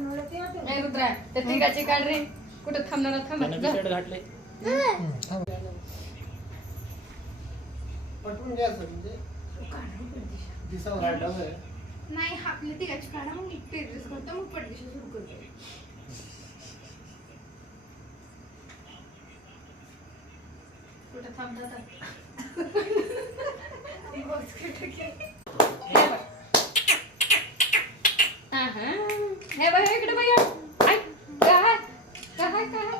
नाही रुद्रा त्या तिघाची काढ रे कुठं थांबणार थांबा घातले पटवून घ्यायचं म्हणजे दिसावर राहिलं नाही आपल्या तिघाची काढा मग टेरेस करतो मग पडदिशी सुरू करतो कुठं थांबतात हे बघ इकडे बघ काय काय काय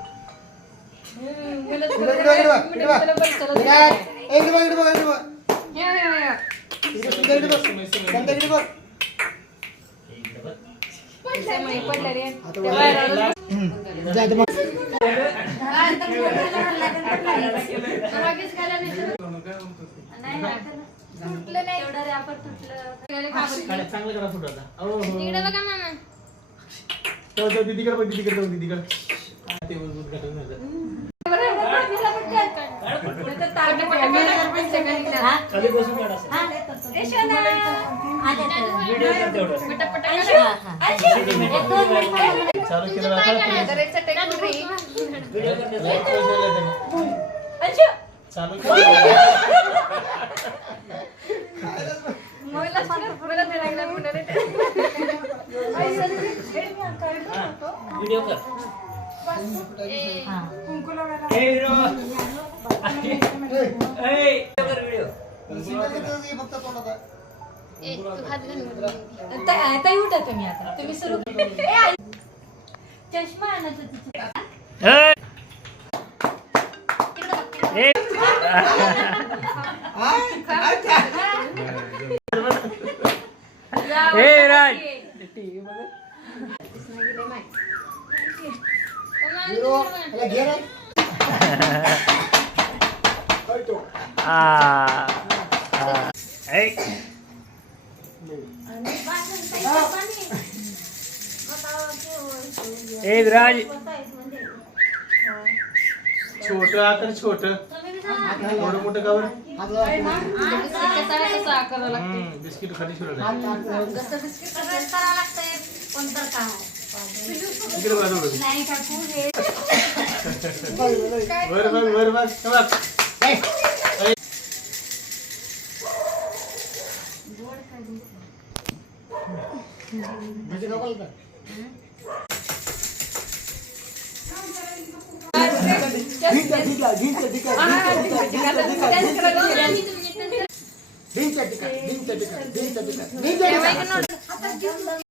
व्हिडिओ कर ताई उठा तुम्ही आता तुम्ही सुरू चष्मा आणायचा राज छोट आता छोट एवढं मोठं कावर बिस्किट खाली सुरू वर बघ वर बघ